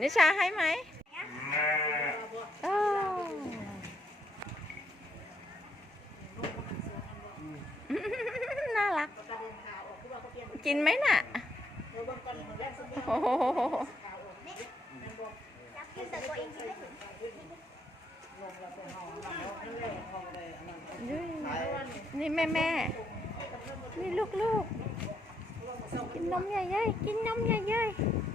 นิชาให้ไหมอ้าวน่ารัก กินไหมน่ะ โอ้โหกินแต่ตัวเองกินไม่ถึงนี่แม่แม่ๆนี่ลูกลูกๆกินนมใหญ่ๆกินนมใหญ่ๆ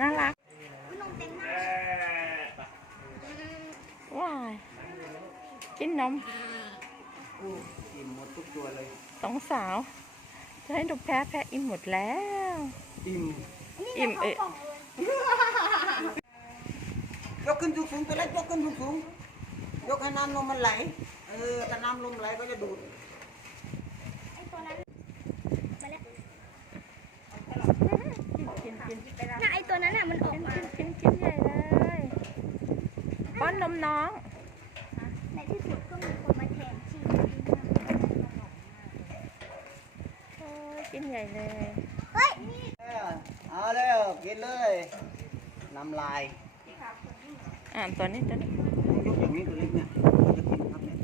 น่ารักนมเต็มหน้าว้ายกินนมอิ่มหมดทุกตัวเลยสองสาวจะให้ดูแพ้แพ้อิ่มหมดแล้ว อิ่ม อิ่มเอ๊ะยกขึ้นสูงๆตัวเล็กยกขึ้นสูงๆยกให้น้ำนมมันไหล เออถ้าน้ำนมไหลก็จะดูด ไอ้ตัวนั้นมาแล้ว กินกินกิน น่ะไอ้ตัวนั้นน่ะมันออกมา กินกินใหญ่เลยป้อนน มน้อง ในที่สุดก็มีคนมาแทนที่โอ้ยกินใหญ่เลย เฮ้ยเออเอาเร็วกินเลยน้ำลายอ่านตัวนี้ตัวนี้ยกอย่างนี้ตัวเล็กเนี่ยก็จะกินครับเนี่ย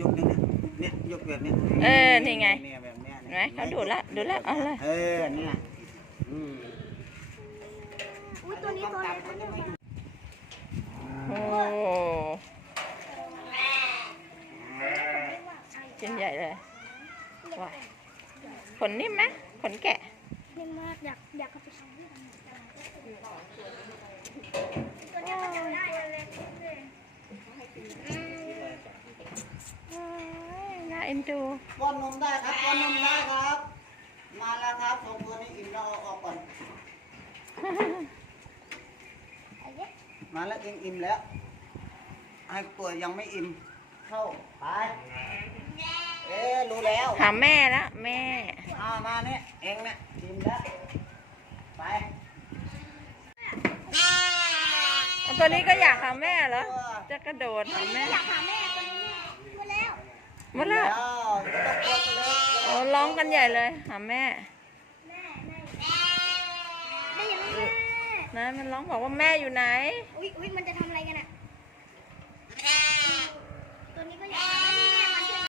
ยกเนี่ยเนี่ยยกแบบเนี้ยเออนี่ไงเนี่ยแบบเนี้ยเห็นไหมเขาดูดละดูดละเอาเลยเออเนี่ยอืม อุ้ยตัวนี้ตัวเล็กตัวเล็ก โอ้กินใหญ่เลย ว้ายขนนิ่มไหมขนแกะนิ่มมากอยากอยากเอาไปทำที่ทำตัวนี้มันจะได้ตัวเล็กโอ้ยน่าเอ็นดูป้อนนมได้ครับป้อนนมได้ครับ มาแล้วครับสองตัวนี้อิ่มแล้วเอาออกก่อนไอ้เนี้ยมาแล้วเองอิ่มแล้วให้ตัวยังไม่อิ่มเข้าไป เอ๊ะรู้แล้วหาแม่ละแม่ เอามาเนี่ยเองเนี่ยอิ่มแล้วไปตัวนี้ก็อยากหาแม่เหรอ จะกระโดดหาแม่อยากหาแม่ตัวนี้มาแล้วหมดแล้วไม่ต้องกลัวตัวเล็กโอ้ร้องกันใหญ่เลยหาแม่แม่แม่ได้ยังแม่นะมันร้องบอกว่าแม่อยู่ไหน อุ้ยอุ้ยมัน